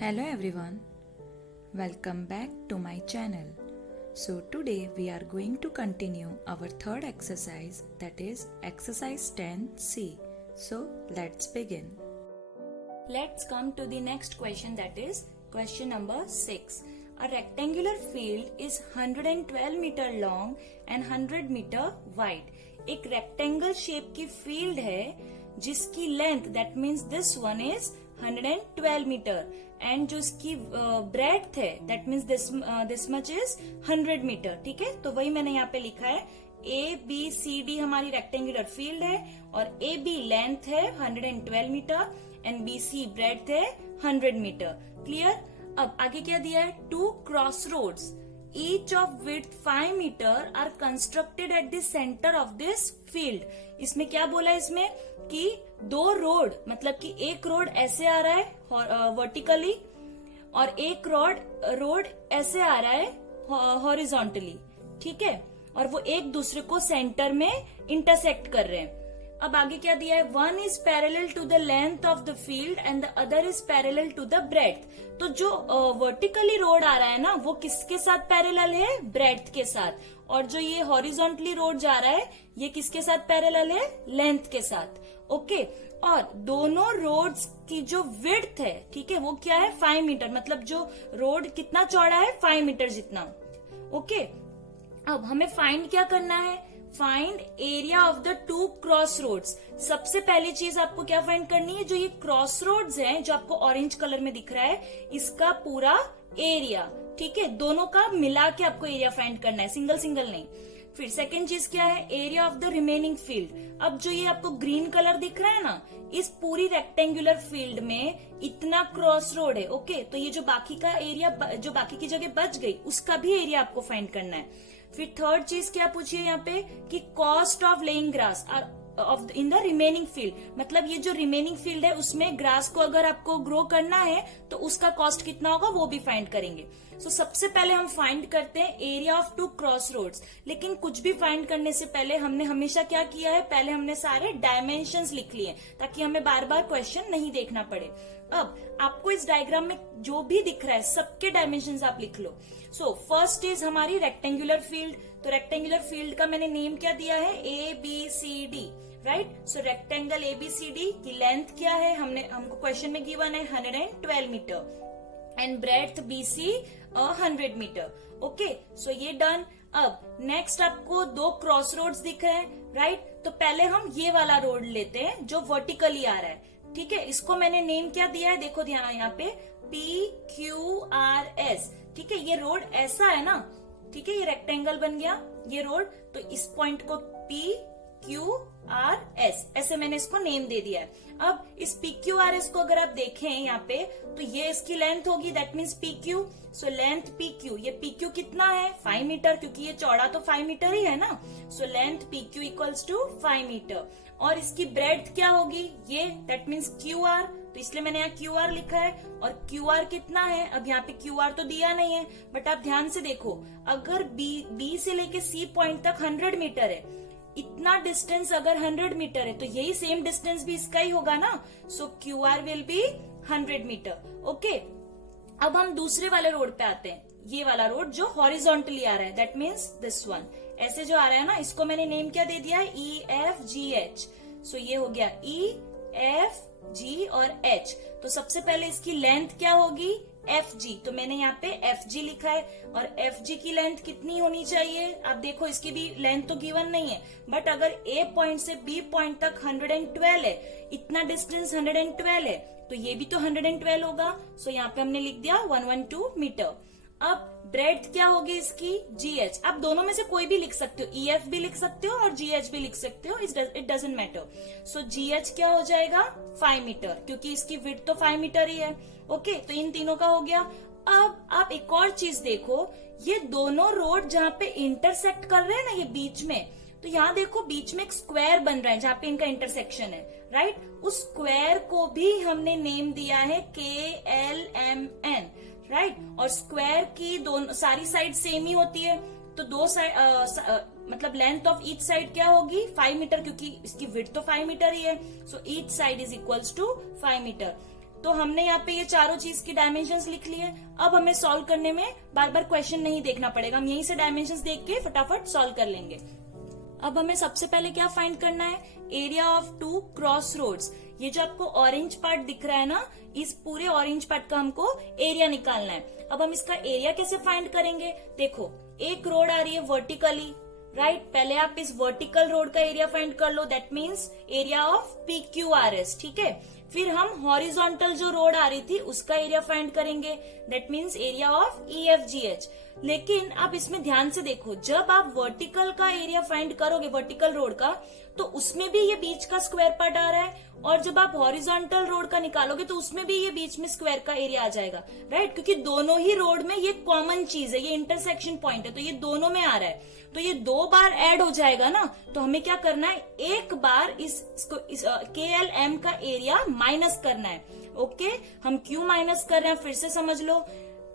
Hello everyone, welcome back to my channel. So today we are going to continue our third exercise, that is exercise 10C. So let's begin. Let's come to the next question, that is question number 6. A rectangular field is 112 meter long and 100 meter wide. एक rectangle shape की field है जिसकी length, that means this one is 112 metre and जो इसकी breadth है that means this much is 100 metre. ठीक है, तो वही मैंने यहाँ पे लिखा है ए बी सी डी हमारी रेक्टेंगुलर फील्ड है और ए बी लेंथ है 112 metre and B C breadth है 100 मीटर. क्लियर. अब आगे क्या दिया है, two cross roads each of width 5 meter are constructed at the center of this field. इसमें क्या बोला है, इसमें कि दो रोड, मतलब कि एक रोड ऐसे आ रहा है वर्टिकली और एक रोड ऐसे आ रहा है हॉरिजॉन्टली. ठीक है, और वो एक दूसरे को सेंटर में इंटरसेक्ट कर रहे हैं. अब आगे क्या दिया है, one is parallel to the length of the field and the other is parallel to the breadth. तो जो वर्टिकली रोड आ रहा है ना, वो किसके साथ पैरेलल है, ब्रेड्थ के साथ. और जो ये हॉरिजॉन्टली रोड जा रहा है ये किसके साथ पैरेलल है, लेंथ के साथ. ओके, और दोनों रोड्स की जो विड्थ है, ठीक है, वो क्या है 5 मीटर. मतलब जो रोड कितना चौड़ा है, 5 मीटर जितना. ओके, अब हमें फाइंड क्या करना है, find area of the two cross roads. सबसे पहली चीज आपको क्या फाइंड करनी है, जो ये क्रॉस रोड्स हैं जो आपको ऑरेंज कलर में दिख रहा है, इसका पूरा एरिया. ठीक है, दोनों का मिला के आपको एरिया फाइंड करना है, सिंगल सिंगल नहीं. फिर सेकेंड चीज क्या है, area of the remaining field. अब जो ये आपको ग्रीन कलर दिख रहा है ना, इस पूरी रेक्टेंगुलर फील्ड में इतना क्रॉस रोड है. ओके, तो ये जो बाकी का एरिया, जो बाकी की जगह बच गई, उसका भी एरिया आपको फाइंड करना है. फिर थर्ड चीज क्या पूछी है यहाँ पे, कि cost of laying grass of in the remaining field. मतलब ये जो रिमेनिंग फील्ड है उसमें ग्रास को अगर आपको ग्रो करना है तो उसका कॉस्ट कितना होगा वो भी फाइंड करेंगे. सो सबसे पहले हम फाइंड करते हैं area of two cross roads. लेकिन कुछ भी फाइंड करने से पहले हमने हमेशा क्या किया है, पहले हमने सारे डायमेंशंस लिख लिए ताकि हमें बार बार क्वेश्चन नहीं देखना पड़े. अब आपको इस डायग्राम में जो भी दिख रहा है सबके डायमेंशंस आप लिख लो. सो फर्स्ट इज हमारी रेक्टेंगुलर फील्ड. तो रेक्टेंगुलर फील्ड का मैंने नेम क्या दिया है, A B C D. Right, so rectangle A B C D की लेंथ क्या है, हमको क्वेश्चन में गिवन है 112 metre and breadth B C 100 metre. Okay, so ये डन. अब नेक्स्ट आपको दो क्रॉस रोड्स दिख रहे हैं. राइट, तो पहले हम ये वाला रोड लेते हैं जो वर्टिकली आ रहा है. ठीक है, इसको मैंने नेम क्या दिया है, देखो ध्यान यहाँ पे PQRS. ठीक है, ये रोड ऐसा है ना, ठीक है, ये रेक्टेंगल बन गया ये रोड. तो इस पॉइंट को PQRS ऐसे मैंने इसको नेम दे दिया है. अब इस PQRS को अगर आप देखें यहाँ पे, तो ये इसकी लेंथ होगी, that means PQ. So length PQ, ये PQ कितना है 5 मीटर, क्योंकि ये चौड़ा तो 5 मीटर ही है ना. So length PQ equals to 5 metre. और इसकी ब्रेड्थ क्या होगी, ये दैट मीन्स QR. तो इसलिए मैंने यहाँ QR लिखा है. और QR कितना है, अब यहाँ पे QR तो दिया नहीं है, बट आप ध्यान से देखो, अगर B से लेके C पॉइंट तक 100 मीटर है, इतना डिस्टेंस अगर 100 मीटर है तो यही सेम डिस्टेंस भी इसका ही होगा ना. So QR will be 100 metre. Okay, अब हम दूसरे वाले रोड पे आते हैं. ये वाला रोड जो हॉरिजॉन्टली आ रहा है, दैट मीन्स दिस वन ऐसे जो आ रहा है ना, इसको मैंने नेम क्या दे दिया है, EFGH. सो ये हो गया EFG और H. तो सबसे पहले इसकी लेंथ क्या होगी, FG. तो मैंने यहाँ पे FG लिखा है. और FG की लेंथ कितनी होनी चाहिए, आप देखो इसकी भी लेंथ तो गिवन नहीं है, बट अगर A पॉइंट से B पॉइंट तक 112 है, इतना डिस्टेंस 112 है, तो ये भी तो 112 होगा. सो यहाँ पे हमने लिख दिया 112 मीटर. अब ब्रेड्थ क्या होगी इसकी, GH. आप दोनों में से कोई भी लिख सकते हो, EF भी लिख सकते हो और GH भी लिख सकते हो, it doesn't matter. So GH क्या हो जाएगा 5 मीटर, क्योंकि इसकी विड्थ तो 5 मीटर ही है. ओके, तो इन तीनों का हो गया. अब आप एक और चीज देखो, ये दोनों रोड जहाँ पे इंटरसेक्ट कर रहे हैं ना, ये बीच में, तो यहाँ देखो बीच में एक स्क्वायर बन रहा है जहाँ पे इनका इंटरसेक्शन है. राइट, उस स्क्वायर को भी हमने नेम दिया है KLMN. राइट, और स्क्वायर की दोनों सारी साइड सेम ही होती है, तो दो साइड मतलब लेंथ ऑफ ईच साइड क्या होगी 5 मीटर, क्योंकि इसकी विड्थ तो 5 मीटर ही है. So each side is equals to 5 metre. तो हमने यहाँ पे ये चारों चीज की डायमेंशंस लिख लिए। अब हमें सॉल्व करने में बार बार क्वेश्चन नहीं देखना पड़ेगा, हम यहीं से डायमेंशंस देख के फटाफट सॉल्व कर लेंगे। अब हमें सबसे पहले क्या फाइंड करना है, area of two cross roads. ये जो आपको ऑरेंज पार्ट दिख रहा है ना, इस पूरे ऑरेंज पार्ट का हमको एरिया निकालना है। अब हम इसका एरिया कैसे फाइंड करेंगे, देखो एक रोड आ रही है वर्टिकली, राइट, पहले आप इस वर्टिकल रोड का एरिया फाइंड कर लो, that means area of PQRS, ठीक है। फिर हम हॉरिजॉन्टल जो रोड आ रही थी उसका एरिया फाइंड करेंगे, that means area of EFGH। लेकिन आप इसमें ध्यान से देखो, जब आप वर्टिकल का एरिया फाइंड करोगे, वर्टिकल रोड का, तो उसमें भी ये बीच का स्क्वायर पार्ट आ रहा है, और जब आप हॉरिजॉन्टल रोड का निकालोगे तो उसमें भी ये बीच में स्क्वायर का एरिया आ जाएगा, राइट, क्योंकि दोनों ही रोड में ये कॉमन चीज है, ये इंटरसेक्शन पॉइंट है, तो ये दोनों में आ रहा है, तो ये 2 बार ऐड हो जाएगा ना। तो हमें क्या करना है, एक बार इस KLM का एरिया माइनस करना है। ओके, हम क्यों माइनस कर रहे हैं फिर से समझ लो।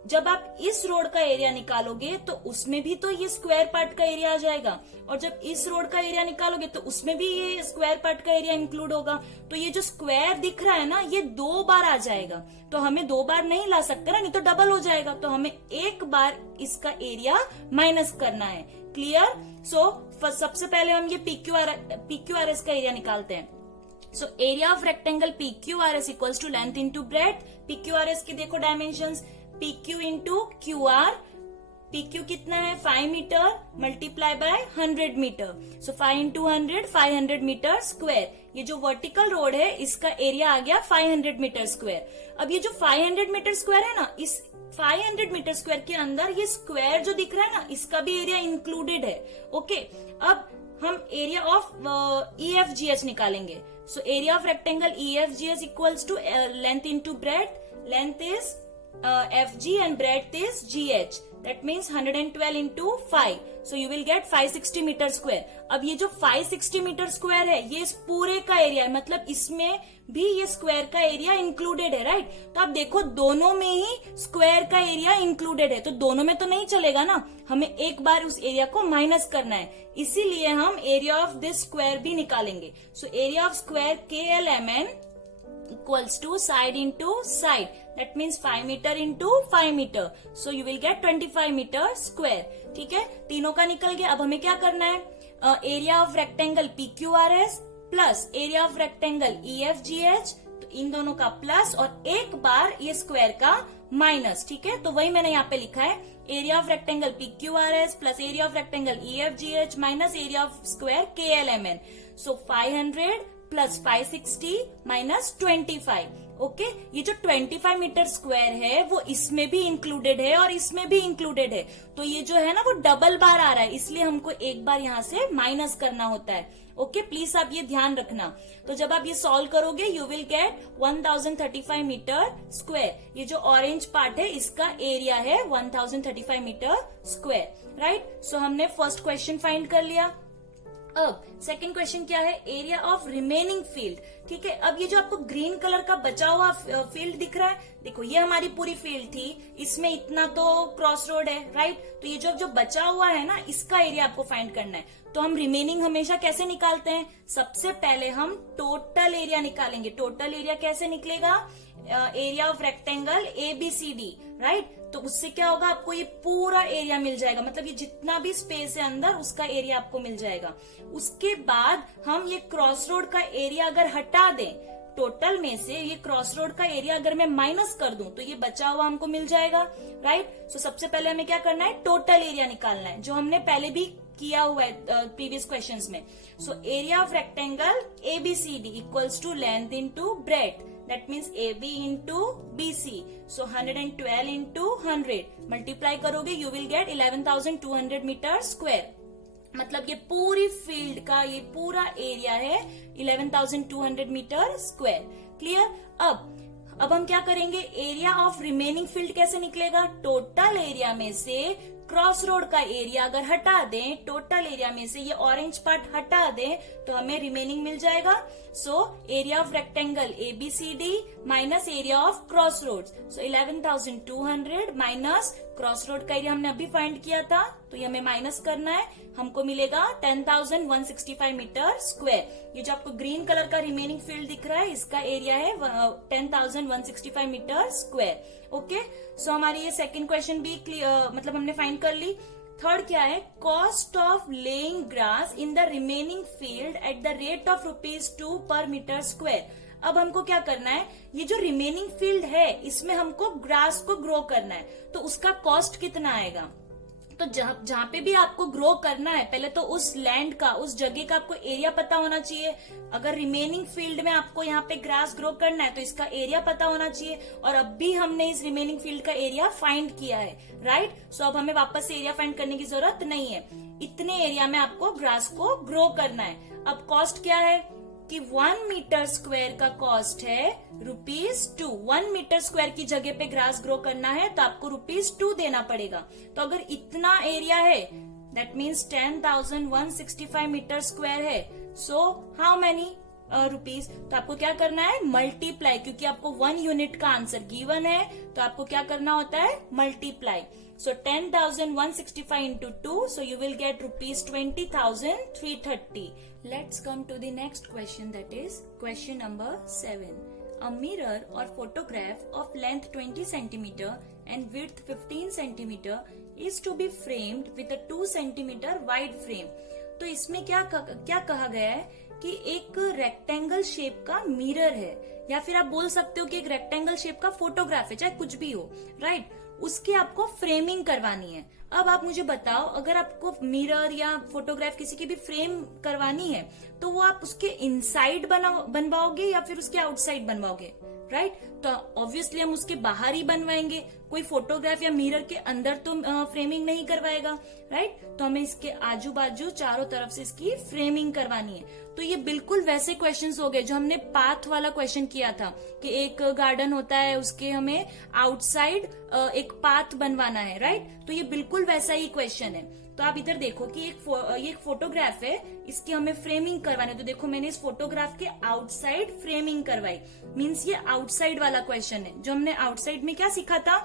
जब आप इस रोड का एरिया निकालोगे तो उसमें भी तो ये स्क्वायर पार्ट का एरिया आ जाएगा, और जब इस रोड का एरिया निकालोगे तो उसमें भी ये स्क्वायर पार्ट का एरिया इंक्लूड होगा। तो ये जो स्क्वायर दिख रहा है ना, ये 2 बार आ जाएगा, तो हमें 2 बार नहीं ला सकते ना, नहीं तो डबल हो जाएगा, तो हमें एक बार इसका एरिया माइनस करना है। क्लियर? सो सबसे पहले हम ये PQRS का एरिया निकालते हैं। So area of rectangle PQRS equals to length into breadth. PQRS की देखो dimensions, PQ into QR। PQ कितना है, 5 metre multiply by 100 metre, so 5 into 100 500 metre square. ये जो वर्टिकल रोड है इसका एरिया आ गया 500 मीटर स्क्वायर। अब ये जो 500 मीटर स्क्वायर है ना, इस 500 मीटर स्क्वायर के अंदर ये स्क्वायर जो दिख रहा है ना, इसका भी एरिया इंक्लूडेड है। ओके, अब हम एरिया ऑफ EFGH निकालेंगे। So area of rectangle EFGH equals to length into breadth. Length is FG and breadth is GH. That means 112 into 5. So you will get 560 metre square. अब ये जो 560 metre square है, ये इस पूरे का area है, मतलब इसमें भी ये स्क्वायर का एरिया इंक्लूडेड है, राइट। तो आप देखो दोनों में ही स्क्वायर का एरिया इंक्लूडेड है, तो दोनों में तो नहीं चलेगा ना, हमें एक बार उस एरिया को माइनस करना है, इसीलिए हम एरिया ऑफ दिस स्क्वायर भी निकालेंगे। So area of square KLMN equals to side into side, that means 5 meter into 5 meter, so you will get 25 meter square। ठीक है, तीनों का निकल गया। अब हमें क्या करना है, area of rectangle PQRS plus area of rectangle EFGH, तो इन दोनों का प्लस और एक बार ये स्क्वायर का माइनस। ठीक है, तो वही मैंने यहाँ पे लिखा है, area of rectangle PQRS plus area of rectangle EFGH minus area of square KLMN। So 500 plus 560 minus 25। Okay, ये जो 25 मीटर स्क्वायर है वो इसमें भी इंक्लूडेड है और इसमें भी इंक्लूडेड है, तो ये जो है ना वो डबल बार आ रहा है, इसलिए हमको एक बार यहाँ से माइनस करना होता है। ओके, प्लीज आप ये ध्यान रखना। तो जब आप ये सॉल्व करोगे you will get 1035 metre square. ये जो ऑरेंज पार्ट है इसका एरिया है 1035 मीटर स्क्वायर, राइट। सो हमने फर्स्ट क्वेश्चन फाइंड कर लिया। अब सेकंड क्वेश्चन क्या है, एरिया ऑफ रिमेनिंग फील्ड। ठीक है, अब ये जो आपको ग्रीन कलर का बचा हुआ फील्ड दिख रहा है, देखो ये हमारी पूरी फील्ड थी, इसमें इतना तो क्रॉस रोड है, राइट। तो ये जो बचा हुआ है ना, इसका एरिया आपको फाइंड करना है। तो हम रिमेनिंग हमेशा कैसे निकालते हैं, सबसे पहले हम टोटल एरिया निकालेंगे। टोटल एरिया कैसे निकलेगा, area of rectangle ABCD, right. तो उससे क्या होगा, आपको ये पूरा एरिया मिल जाएगा, मतलब ये जितना भी स्पेस है अंदर उसका एरिया आपको मिल जाएगा। उसके बाद हम ये क्रॉस रोड का एरिया अगर हटा दें टोटल में से, ये क्रॉस रोड का एरिया अगर मैं माइनस कर दूं तो ये बचा हुआ हमको मिल जाएगा, राइट। सो सबसे पहले हमें क्या करना है, टोटल एरिया निकालना है, जो हमने पहले भी किया हुआ है प्रीवियस क्वेश्चंस में। So area of rectangle ABCD equals to length into breadth, that means AB into BC, so 112 into 100 multiply करोगे you will get 11,200 metre square. मतलब ये पूरी फील्ड का ये पूरा एरिया है 11,200 मीटर स्क्वायर। क्लियर? अब हम क्या करेंगे, एरिया ऑफ रिमेनिंग फील्ड कैसे निकलेगा, टोटल एरिया में से क्रॉस रोड का एरिया अगर हटा दें, टोटल एरिया में से ये ऑरेंज पार्ट हटा दें तो हमें रिमेनिंग मिल जाएगा। So area of rectangle ABCD minus area of cross road, so 11,200 minus cross road का एरिया हमने अभी फाइंड किया था, तो ये हमें माइनस करना है, हमको मिलेगा 10,165 मीटर स्क्वायर। ये जो आपको ग्रीन कलर का रिमेनिंग फील्ड दिख रहा है, इसका एरिया है 10,165 मीटर स्क्वायर। ओके, सो हमारी ये सेकंड क्वेश्चन भी मतलब हमने फाइंड कर ली। थर्ड क्या है, cost of laying grass in the remaining field at the rate of ₹2 पर मीटर स्क्वायर। अब हमको क्या करना है, ये जो रिमेनिंग फील्ड है इसमें हमको ग्रास को ग्रो करना है, तो उसका कॉस्ट कितना आएगा। तो जहां पे भी आपको ग्रो करना है, पहले तो उस लैंड का, उस जगह का आपको एरिया पता होना चाहिए। अगर रिमेनिंग फील्ड में आपको यहाँ पे ग्रास ग्रो करना है तो इसका एरिया पता होना चाहिए, और अब भी हमने इस रिमेनिंग फील्ड का एरिया फाइंड किया है, राइट। सो अब हमें वापस से एरिया फाइंड करने की जरूरत नहीं है, इतने एरिया में आपको ग्रास को ग्रो करना है। अब कॉस्ट क्या है कि 1 मीटर स्क्वायर का कॉस्ट है ₹2। 1 मीटर स्क्वायर की जगह पे ग्रास ग्रो करना है तो आपको ₹2 देना पड़ेगा। तो अगर इतना एरिया है, दैट मीन्स 10,165 मीटर स्क्वायर है, सो हाउ मेनी रुपीज। तो आपको क्या करना है, मल्टीप्लाई, क्योंकि आपको 1 यूनिट का आंसर गिवन है, तो आपको क्या करना होता है, multiply. So 10,165 into 2, so you will get ₹20,330. Let's come to the next question, that is question number 7. A mirror or photograph of length 20 centimeter and width 15 centimeter is to be framed with a 2 centimeter wide frame. तो इसमें क्या कहा गया है कि एक rectangle shape का mirror है, या फिर आप बोल सकते हो कि एक रेक्टेंगल शेप का फोटोग्राफ है, चाहे कुछ भी हो, राइट। उसकी आपको फ्रेमिंग करवानी है। अब आप मुझे बताओ, अगर आपको मिरर या फोटोग्राफ किसी की भी फ्रेम करवानी है तो वो आप उसके इनसाइड बनवाओगे या फिर उसके आउटसाइड बनवाओगे, राइट। तो ऑब्वियसली हम उसके बाहर ही बनवाएंगे, कोई फोटोग्राफ या मिरर के अंदर तो फ्रेमिंग नहीं करवाएगा, राइट। तो हमें इसके आजू बाजू चारों तरफ से इसकी फ्रेमिंग करवानी है। तो ये बिल्कुल वैसे क्वेश्चंस हो गए जो हमने पाथ वाला क्वेश्चन किया था कि एक गार्डन होता है, उसके हमें आउटसाइड एक पाथ बनवाना है, राइट। तो ये बिल्कुल वैसा ही क्वेश्चन है। तो आप इधर देखो कि ये एक फोटोग्राफ है, इसकी हमें फ्रेमिंग करवानी है। तो देखो मैंने इस फोटोग्राफ के आउटसाइड फ्रेमिंग करवाई, मीन्स ये आउटसाइड वाला क्वेश्चन है। जो हमने आउटसाइड में क्या सीखा था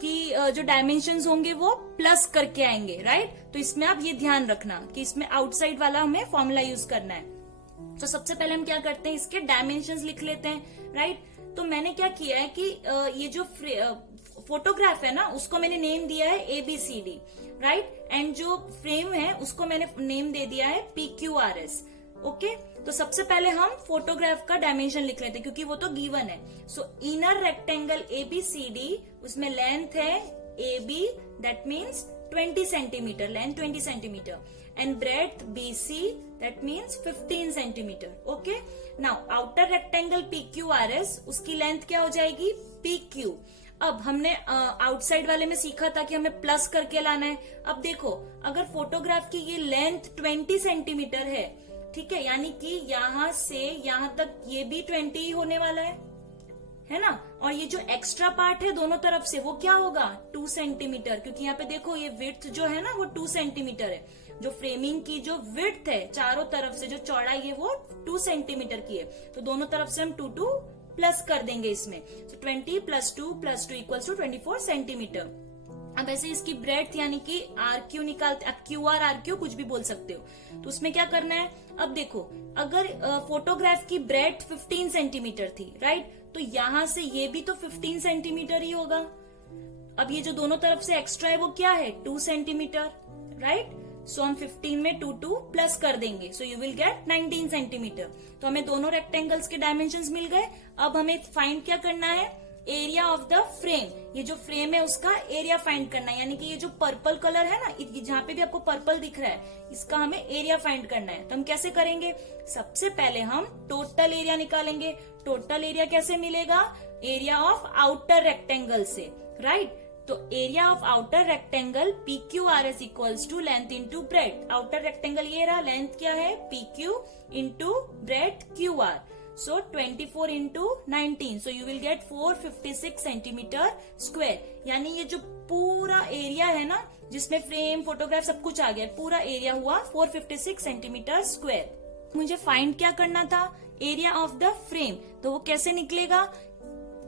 कि जो डायमेंशंस होंगे वो प्लस करके आएंगे, राइट। तो इसमें आप ये ध्यान रखना कि इसमें आउटसाइड वाला हमें फॉर्मूला यूज करना है। तो सबसे पहले हम क्या करते हैं, इसके डायमेंशंस लिख लेते हैं, राइट। तो मैंने क्या किया है कि ये जो फोटोग्राफ है ना, उसको मैंने नेम दिया है ABCD, राइट। एंड जो फ्रेम है उसको मैंने नेम दे दिया है PQRS। ओके, तो सबसे पहले हम फोटोग्राफ का डायमेंशन लिख लेते हैं क्योंकि वो तो गिवन है। सो इनर रेक्टेंगल ABCD, उसमें लेंथ है AB, that means 20 centimetre, length 20 centimetre, and breadth BC, that means 15 centimetre. Okay, now outer rectangle PQRS, उसकी लेंथ क्या हो जाएगी, PQ। अब हमने आउटसाइड वाले में सीखा था कि हमें प्लस करके लाना है। अब देखो, अगर फोटोग्राफ की ये लेंथ 20 सेंटीमीटर है, ठीक है, यानी कि यहाँ से यहाँ तक ये भी 20 ही होने वाला है ना। और ये जो एक्स्ट्रा पार्ट है दोनों तरफ से वो क्या होगा, 2 सेंटीमीटर, क्योंकि यहाँ पे देखो ये विड्थ जो है ना वो 2 सेंटीमीटर है। जो फ्रेमिंग की जो विड्थ है चारों तरफ से जो चौड़ाई है वो 2 सेंटीमीटर की है, तो दोनों तरफ से हम 2 प्लस कर देंगे इसमें। तो 20 + 2 + 2 = 24 सेंटीमीटर। अब ऐसे इसकी ब्रेड्थ यानी कि RQ निकालते, आप QR RQ कुछ भी बोल सकते हो। तो उसमें क्या करना है, अब देखो अगर फोटोग्राफ की ब्रेड्थ 15 सेंटीमीटर थी, राइट, तो यहां से ये भी तो 15 सेंटीमीटर ही होगा। अब ये जो दोनों तरफ से एक्स्ट्रा है वो क्या है, 2 सेंटीमीटर, राइट। सो हम 15 में 2 प्लस कर देंगे, सो यू विल गेट 19 सेंटीमीटर। तो हमें दोनों रेक्टेंगल्स के डायमेंशंस मिल गए। अब हमें फाइंड क्या करना है, एरिया ऑफ द फ्रेम। ये जो फ्रेम है उसका एरिया फाइंड करना है, यानी कि ये जो पर्पल कलर है ना, जहां पे भी आपको पर्पल दिख रहा है, इसका हमें एरिया फाइंड करना है। तो हम कैसे करेंगे, सबसे पहले हम टोटल एरिया निकालेंगे। टोटल एरिया कैसे मिलेगा, एरिया ऑफ आउटर रेक्टेंगल से, राइट। तो area of outer rectangle PQRS equals to length into breadth. Outer rectangle ये रहा, लेंथ क्या है PQ into breadth QR। So 24 into 19, so you will get 456 centimetre square. यानी ये जो पूरा एरिया है ना, जिसमें फ्रेम फोटोग्राफ सब कुछ आ गया, पूरा एरिया हुआ 456 सेंटीमीटर स्क्वायर। मुझे फाइंड क्या करना था, एरिया ऑफ द फ्रेम। तो वो कैसे निकलेगा,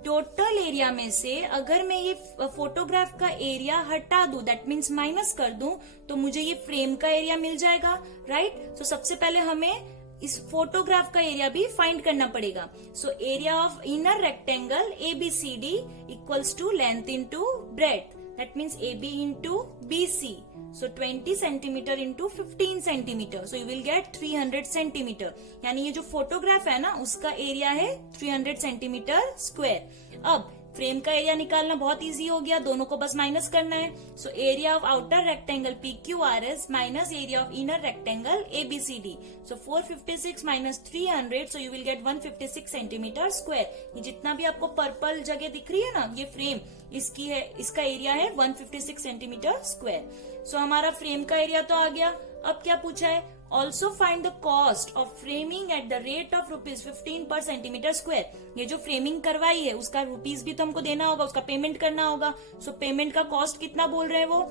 टोटल एरिया में से अगर मैं ये फोटोग्राफ का एरिया हटा दूं, दैट मीन्स माइनस कर दूं, तो मुझे ये फ्रेम का एरिया मिल जाएगा, राइट। सो सबसे पहले हमें इस फोटोग्राफ का एरिया भी फाइंड करना पड़ेगा। So area of inner rectangle ABCD equals to length into breadth, that means AB into BC। So 20 centimetre into 15 centimetre, so you will get 300 centimetre. यानी ये जो फोटोग्राफ है ना, उसका एरिया है 300 सेंटीमीटर स्क्वायर। अब फ्रेम का एरिया निकालना बहुत इजी हो गया, दोनों को बस माइनस करना है। So area of outer rectangle PQRS minus area of inner rectangle ABCD। So 456 minus 300, so you will gate 156 centimetre square. ये जितना भी आपको पर्पल जगह दिख रही है ना, ये फ्रेम इसकी है, इसका एरिया है 156 सेंटीमीटर स्क्वायर। सो हमारा फ्रेम का एरिया तो आ गया। अब क्या पूछा है, also find the cost of framing at the rate of ₹15 पर सेंटीमीटर स्क्वायर। ये जो फ्रेमिंग करवाई है उसका रुपीज भी तो हमको देना होगा, उसका पेमेंट करना होगा। सो पेमेंट का कॉस्ट कितना बोल रहे हैं वो,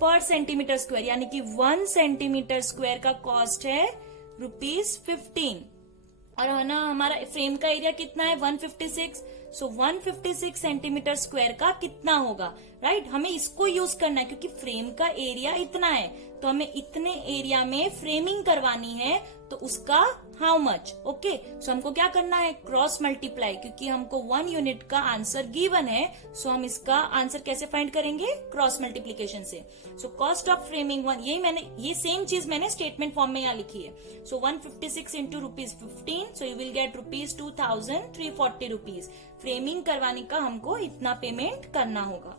पर सेंटीमीटर स्क्वायर, यानी कि 1 सेंटीमीटर स्क्वायर का कॉस्ट है ₹15। और है ना, हमारा फ्रेम का एरिया कितना है 156। सो 156 सेंटीमीटर स्क्वायर का कितना होगा, राइट। हमें इसको यूज करना है क्योंकि फ्रेम का एरिया इतना है, तो हमें इतने एरिया में फ्रेमिंग करवानी है, तो उसका हाउ मच। ओके, सो हमको क्या करना है, क्रॉस मल्टीप्लाई, क्योंकि हमको 1 यूनिट का आंसर गिवन है। सो हम इसका आंसर कैसे फाइंड करेंगे, क्रॉस मल्टीप्लीकेशन से। सो कॉस्ट ऑफ फ्रेमिंग 1, ये सेम चीज मैंने स्टेटमेंट फॉर्म में यहाँ लिखी है। सो 156 into ₹15, so you will gate ₹2340। Framing करवाने का हमको इतना पेमेंट करना होगा।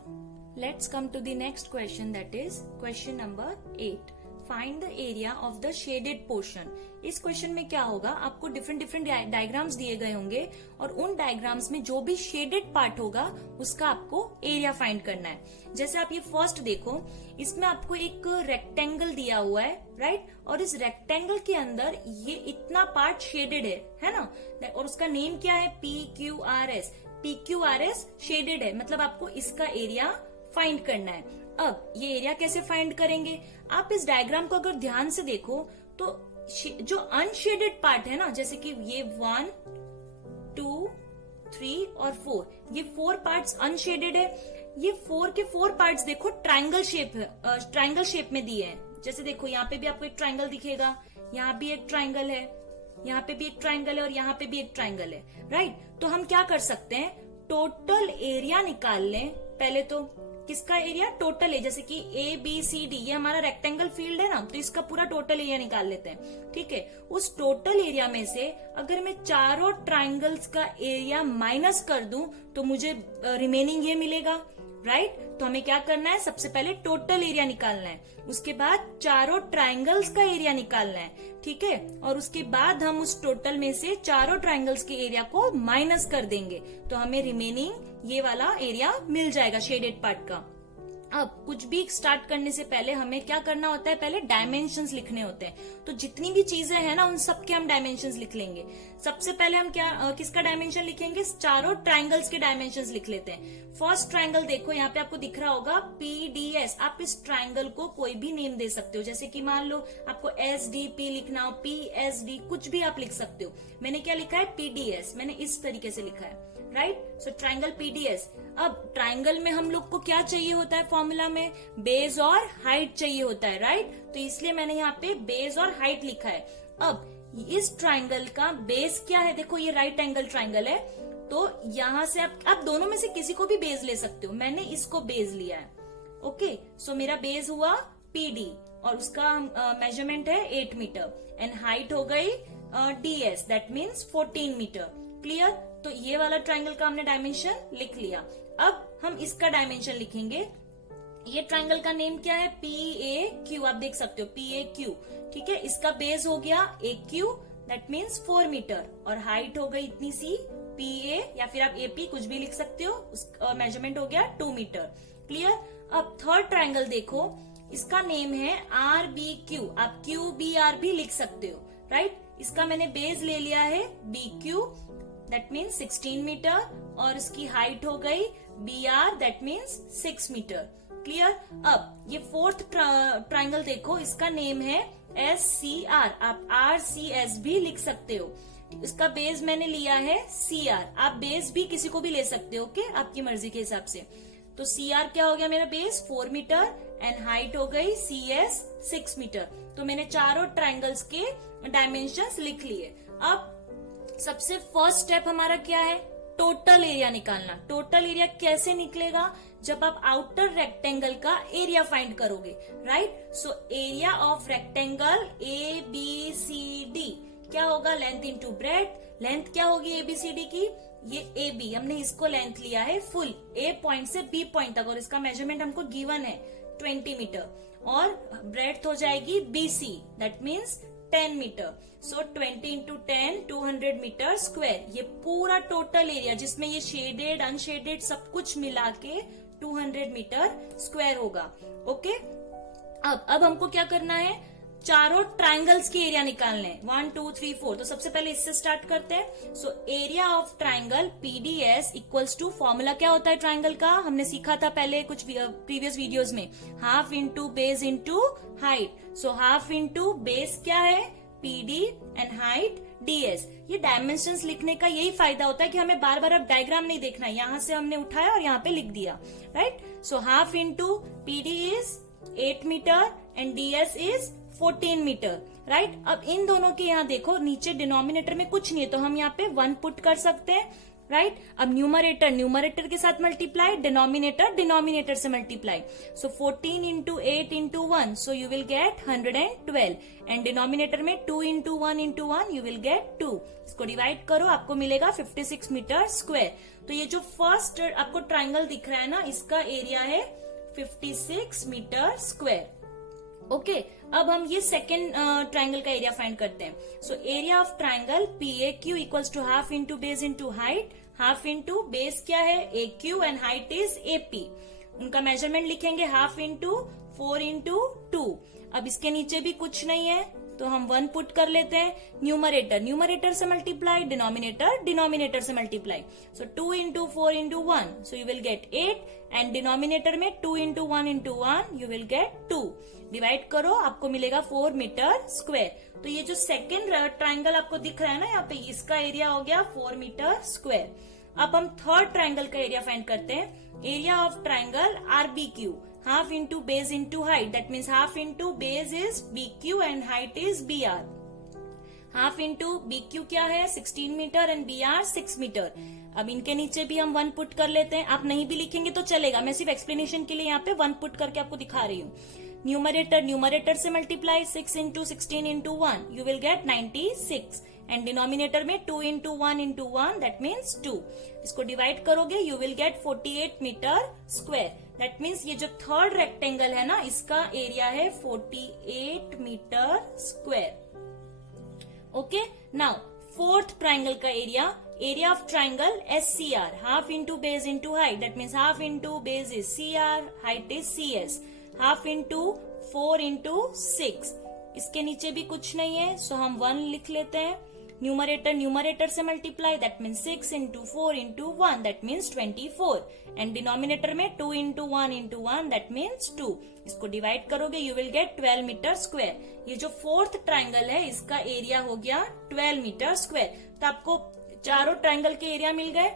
Let's come to the next question, that is question number 8. Find the area of the shaded portion. इस क्वेश्चन में क्या होगा, आपको डिफरेंट डायग्राम्स दिए गए होंगे और उन डायग्राम्स में जो भी शेडेड पार्ट होगा उसका आपको एरिया फाइंड करना है। जैसे आप ये फर्स्ट देखो, इसमें आपको एक रेक्टेंगल दिया हुआ है, राइट। और इस रेक्टेंगल के अंदर ये इतना पार्ट शेडेड है ना, और उसका नेम क्या है, PQRS। PQRS शेडेड है, मतलब आपको इसका एरिया फाइंड करना है। अब ये एरिया कैसे फाइंड करेंगे, आप इस डायग्राम को अगर ध्यान से देखो तो जो अनशेडेड पार्ट है ना, जैसे कि ये 1, 2, 3 और 4, ये 4 पार्ट्स अनशेडेड है। ये 4 के 4 पार्ट्स देखो ट्रायंगल शेप में दिए हैं। जैसे देखो यहाँ पे भी आपको एक ट्रायंगल दिखेगा, यहाँ भी एक ट्रायंगल है, यहाँ पे भी एक ट्रायंगल है और यहाँ पे भी एक ट्रायंगल है, राइट। तो हम क्या कर सकते हैं, टोटल एरिया निकाल लें। पहले तो किसका एरिया, टोटल है, जैसे कि ABCD, ये हमारा रेक्टेंगल फील्ड है ना, तो इसका पूरा टोटल एरिया निकाल लेते हैं, ठीक है। उस टोटल एरिया में से अगर मैं चारों ट्रायंगल्स का एरिया माइनस कर दूं तो मुझे रिमेनिंग ये मिलेगा, राइट। तो हमें क्या करना है, सबसे पहले टोटल एरिया निकालना है, उसके बाद चारों ट्रायंगल्स का एरिया निकालना है, ठीक है। और उसके बाद हम उस टोटल में से चारों ट्रायंगल्स के एरिया को माइनस कर देंगे, तो हमें रिमेनिंग ये वाला एरिया मिल जाएगा शेडेड पार्ट का। अब कुछ भी स्टार्ट करने से पहले हमें क्या करना होता है, पहले डायमेंशंस लिखने होते हैं। तो जितनी भी चीजें हैं ना, उन सब के हम डायमेंशंस लिख लेंगे। सबसे पहले हम किसका डायमेंशन लिखेंगे, चारों ट्रायंगल्स के डायमेंशंस लिख लेते हैं। फर्स्ट ट्रायंगल देखो, यहाँ पे आपको दिख रहा होगा PDS। आप इस ट्रायंगल को कोई भी नेम दे सकते हो, जैसे कि मान लो आपको SDP लिखना हो, PSD, कुछ भी आप लिख सकते हो। मैंने क्या लिखा है, PDS, मैंने इस तरीके से लिखा है, राइट। सो ट्रायंगल PDS। अब ट्रायंगल में हम लोग को क्या चाहिए होता है, फॉर्मूला में बेस और हाइट चाहिए होता है, राइट। तो इसलिए मैंने यहाँ पे बेस और हाइट लिखा है। अब इस ट्रायंगल का बेस क्या है, देखो ये राइट एंगल ट्रायंगल है, तो यहां से आप दोनों में से किसी को भी बेस ले सकते हो। मैंने इसको बेस लिया है, ओके। सो मेरा बेस हुआ PD और उसका मेजरमेंट है 8 मीटर एंड हाइट हो गई DS, that means 14 metre. Clear. तो ये वाला ट्रायंगल का हमने डायमेंशन लिख लिया। अब हम इसका डायमेंशन लिखेंगे। ये ट्रायंगल का नेम क्या है, PAQ, आप देख सकते हो PAQ, ठीक है। इसका बेस हो गया AQ, दैट मीन्स 4 मीटर और हाइट हो गई इतनी सी PA, या फिर आप AP कुछ भी लिख सकते हो, उसका मेजरमेंट हो गया 2 मीटर। क्लियर। अब थर्ड ट्रायंगल देखो, इसका नेम है RBQ, आप QBR भी लिख सकते हो, राइट। इसका मैंने बेस ले लिया है BQ, दैट मीन्स 16 मीटर और इसकी हाइट हो गई BR, that means 6 metre. Clear. अब ये फोर्थ ट्रायंगल देखो, इसका नेम है SCR, आप RCS भी लिख सकते हो। इसका बेस मैंने लिया है CR, आप बेस भी किसी को भी ले सकते हो, ओके, आपकी मर्जी के हिसाब से। तो CR क्या हो गया मेरा बेस 4 मीटर एंड हाइट हो गई CS 6 मीटर। तो मैंने चारों ट्राइंगल्स के डायमेंशंस लिख लिए। अब सबसे फर्स्ट स्टेप हमारा क्या है, टोटल एरिया निकालना। टोटल एरिया कैसे निकलेगा, जब आप आउटर रेक्टेंगल का एरिया फाइंड करोगे, right. So area of rectangle ABCD क्या होगा, लेंथ इंटू ब्रेड्थ। लेंथ क्या होगी ABCD की, ये AB, हमने इसको लेंथ लिया है फुल, A पॉइंट से B पॉइंट तक, और इसका मेजरमेंट हमको गिवन है 20 मीटर, और ब्रेड्थ हो जाएगी BC, that means 10 metre. So 20 into 10 200 metre square. ये पूरा टोटल एरिया जिसमें ये शेडेड अनशेडेड सब कुछ मिला के 200 मीटर स्क्वायर होगा, ओके। अब हमको क्या करना है, चारों ट्राइंगल्स के एरिया निकालने हैं, 1 2 3 4। तो सबसे पहले इससे स्टार्ट करते हैं। So area of triangle PDS equals to, formula क्या होता है ट्राइंगल का, हमने सीखा था पहले कुछ प्रीवियस वीडियोस में, half into base into height. So half into base क्या है PD एंड हाइट DS। ये डायमेंशंस लिखने का यही फायदा होता है कि हमें बार बार अब डायग्राम नहीं देखना, यहां से हमने उठाया और यहाँ पे लिख दिया, right. So half into PD is 8 metre and DS is 14 metre, right. अब इन दोनों के यहाँ देखो नीचे डिनोमिनेटर में कुछ नहीं है, तो हम यहाँ पे 1 पुट कर सकते हैं, राइट। अब न्यूमरेटर के साथ मल्टीप्लाई, डिनोमिनेटर से multiply. So 14 into 8 into 1, so you will gate 112, and denominator में 2 इंटू 1 यू विल गेट 2। इसको डिवाइड करो, आपको मिलेगा 56 मीटर स्क्वायर। तो ये जो फर्स्ट आपको ट्राइंगल दिख रहा है ना, इसका एरिया है 56 मीटर स्क्वायर, ओके। अब हम ये सेकेंड ट्राइंगल का एरिया फाइंड करते हैं। So area of triangle PAQ equals to half into base into height. Half into base क्या है AQ and height is AP। उनका मेजरमेंट लिखेंगे हाफ इंटू 4 इंटू 2। अब इसके नीचे भी कुछ नहीं है तो हम 1 पुट कर लेते हैं। न्यूमरेटर से मल्टीप्लाई, डिनोमिनेटर से multiply. So 2 into 4 into 1, so you will gate 8, and denominator में 2 into 1 you will get 2। Divide करो, आपको मिलेगा 4 मीटर स्क्वायर। तो ये जो सेकेंड ट्राइंगल आपको दिख रहा है ना यहाँ पे, इसका एरिया हो गया 4 मीटर स्क्वायर। अब हम थर्ड ट्राइंगल का एरिया फाइंड करते हैं। Area of triangle RBQ, half into base into height, that means half into base is BQ and height is BR। Half into BQ क्या है 16 मीटर एंड BR 6 मीटर। अब इनके नीचे भी हम 1 पुट कर लेते हैं, आप नहीं भी लिखेंगे तो चलेगा, मैं सिर्फ एक्सप्लेनेशन के लिए यहाँ पे 1 पुट करके आपको दिखा रही हूँ। न्यूमरेटर से multiply, 6 into 16 into 1 you will gate 96, and denominator में 2 इंटू 1 दैट मीन्स 2। इसको डिवाइड करोगे you will get 48 metre square. That means ये जो थर्ड रेक्टेंगल है ना, इसका एरिया है 48 metre square, okay. Now fourth triangle का area of triangle SCR, half into base into height, that means half into base is CR, height is CS। Half into 4 into 6, इसके नीचे भी कुछ नहीं है, सो हम 1 लिख लेते हैं। न्यूमरेटर से multiply, that means 6 into 4 into 1 that means 24, and denominator में 2 इंटू 1 दैट मीन्स 2। इसको डिवाइड करोगे you will get 12 metre square. ये जो फोर्थ ट्राइंगल है इसका एरिया हो गया 12 मीटर स्क्वायर। तो आपको चारों ट्राइंगल के एरिया मिल गए।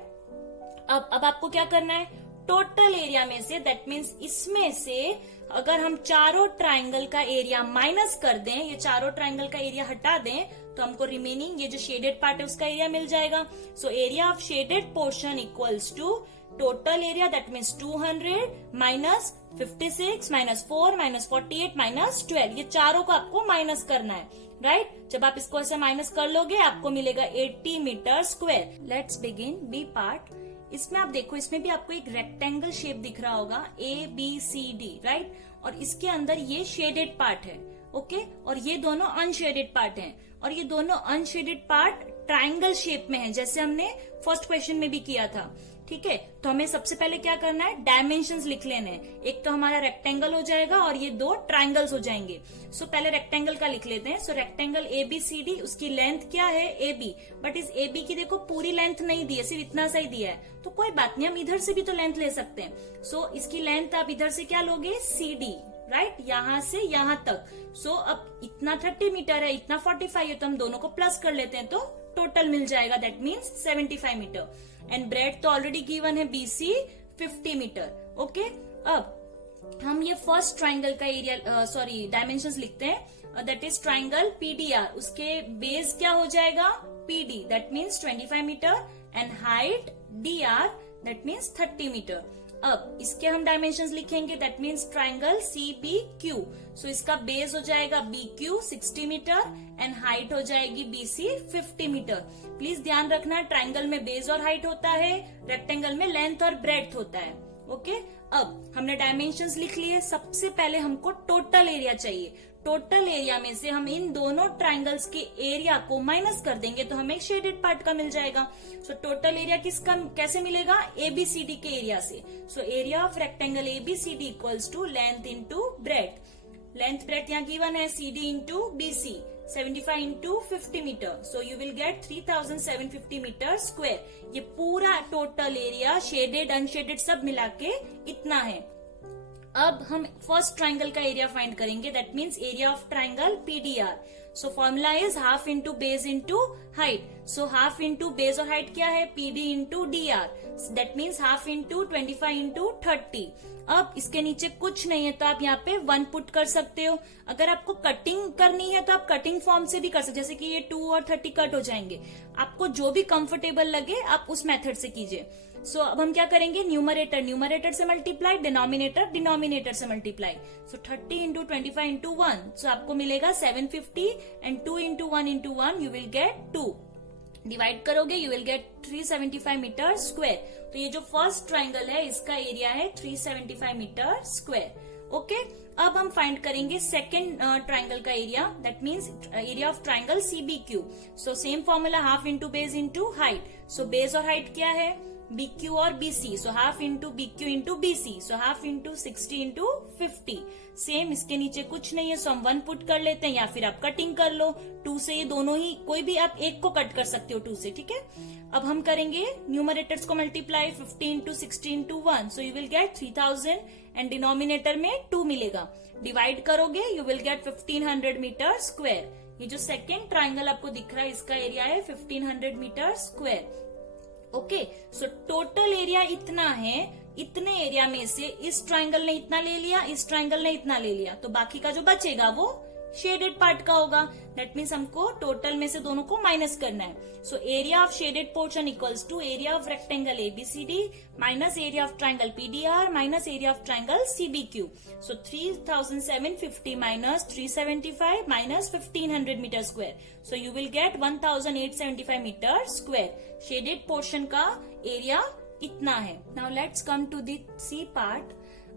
अब आपको क्या करना है, टोटल एरिया में से, दैट मीन्स इसमें से अगर हम चारों ट्राइंगल का एरिया माइनस कर दें, ये चारों ट्राइंगल का एरिया हटा दें, तो हमको रिमेनिंग ये जो शेडेड पार्ट है उसका एरिया मिल जाएगा। So area of shaded portion equals to total area, that means 200 minus 56 minus 4 minus 48 minus 12। ये चारों को आपको माइनस करना है, राइट। जब आप इसको ऐसे माइनस कर लोगे आपको मिलेगा 80 metre square. Let's begin B part. इसमें आप देखो, इसमें भी आपको एक रेक्टेंगल शेप दिख रहा होगा ABCD, राइट। और इसके अंदर ये शेडेड पार्ट है, ओके, और ये दोनों अनशेडेड पार्ट हैं, और ये दोनों अनशेडेड पार्ट ट्राइंगल शेप में है, जैसे हमने फर्स्ट क्वेश्चन में भी किया था, ठीक है। तो हमें सबसे पहले क्या करना है, डायमेंशंस लिख लेने हैं। एक तो हमारा रेक्टेंगल हो जाएगा और ये 2 ट्राइंगल्स हो जाएंगे। सो पहले रेक्टेंगल का लिख लेते हैं। सो रेक्टेंगल ABCD, उसकी लेंथ क्या है AB, बट इस AB की देखो पूरी लेंथ नहीं दी है, सिर्फ इतना सा ही दिया है, तो कोई बात नहीं, हम इधर से भी तो लेंथ ले सकते हैं। सो इसकी लेंथ आप इधर से क्या लोगे CD, राइट, यहां से यहां तक। सो अब इतना 30 मीटर है, इतना 45 है, तो हम दोनों को प्लस कर लेते हैं, तो टोटल मिल जाएगा, that means 75 metre. And breadth तो ऑलरेडी गिवन है BC 50 मीटर। ओके, अब हम ये फर्स्ट ट्राइंगल का एरिया डायमेंशंस लिखते हैं, दैट इज ट्राइंगल PDR। उसके बेस क्या हो जाएगा PD, that means 25 metre, and height DR, that means 30 metre. अब इसके हम डायमेंशंस लिखेंगे, that means triangle CBQ। So इसका बेस हो जाएगा BQ 60 मीटर एंड हाइट हो जाएगी BC 50 मीटर। प्लीज ध्यान रखना, ट्राइंगल में बेस और हाइट होता है, रेक्टेंगल में लेंथ और ब्रेड्थ होता है। ओके, अब हमने डायमेंशंस लिख लिए। सबसे पहले हमको टोटल एरिया चाहिए। टोटल एरिया में से हम इन दोनों ट्राइंगल्स के एरिया को माइनस कर देंगे तो हमें एक शेडेड पार्ट का मिल जाएगा। सो टोटल एरिया किसका कैसे मिलेगा, ABCD के एरिया से। So area of rectangle ABCD equals to length into breadth. Length breadth यहाँ गिवन है CD into BC, 75 into 50 metre. So you will get 3750 metre square. ये पूरा टोटल एरिया शेडेड अनशेडेड सब मिला के इतना है। अब हम फर्स्ट ट्राइंगल का एरिया फाइंड करेंगे, that means area of triangle PDR। So formula is half into base into height. So half into base और हाइट क्या है, PD into DR, that means half into 25 into 30। अब इसके नीचे कुछ नहीं है तो आप यहाँ पे 1 पुट कर सकते हो। अगर आपको कटिंग करनी है तो आप कटिंग फॉर्म से भी कर सकते हो, जैसे कि ये 2 और 30 कट हो जाएंगे। आपको जो भी कंफर्टेबल लगे आप उस मेथड से कीजिए। सो अब हम क्या करेंगे, न्यूमरेटर से मल्टीप्लाई, डिनोमिनेटर से multiply. So 30 into 25 into 1, so आपको मिलेगा 750 and 2 into 1 into 1 you will get 2। Divide करोगे you will get 375 metre square. तो ये जो फर्स्ट ट्राइंगल है इसका एरिया है 375 मीटर स्क्वायर। ओके, अब हम फाइंड करेंगे सेकेंड ट्राइंगल का area, that means area of triangle CBQ। So same formula, half into base into height. So base और हाइट क्या है, BQ और BC। सो half into BQ into BC, सो half into 60 into 50। Same, इसके नीचे कुछ नहीं है, सो हम 1 पुट कर लेते हैं, या फिर आप कटिंग कर लो 2 से। ये दोनों ही, कोई भी आप एक को कट कर सकते हो 2 से, ठीक है। अब हम करेंगे न्यूमरेटर्स को multiply, 50 into 60 into 1, so you will get 3000 and denominator में 2 मिलेगा। डिवाइड करोगे you will get 1500 metre square. ये जो सेकेंड ट्राइंगल आपको दिख रहा है इसका एरिया है 1500 metre square. Okay, so total area इतना है। इतने एरिया में से इस ट्राइंगल ने इतना ले लिया, इस ट्राइंगल ने इतना ले लिया, तो बाकी का जो बचेगा वो शेडेड पार्ट का होगा। दैट मीन्स हमको टोटल में से दोनों को माइनस करना है। So area of shaded portion equals to area of rectangle ABCD minus area of triangle PDR minus area of triangle CBQ। So 3750 minus 375 minus 1500 metre square. So you will get 1875 metre square. Shaded portion का area इतना है। Now let's come to the C part.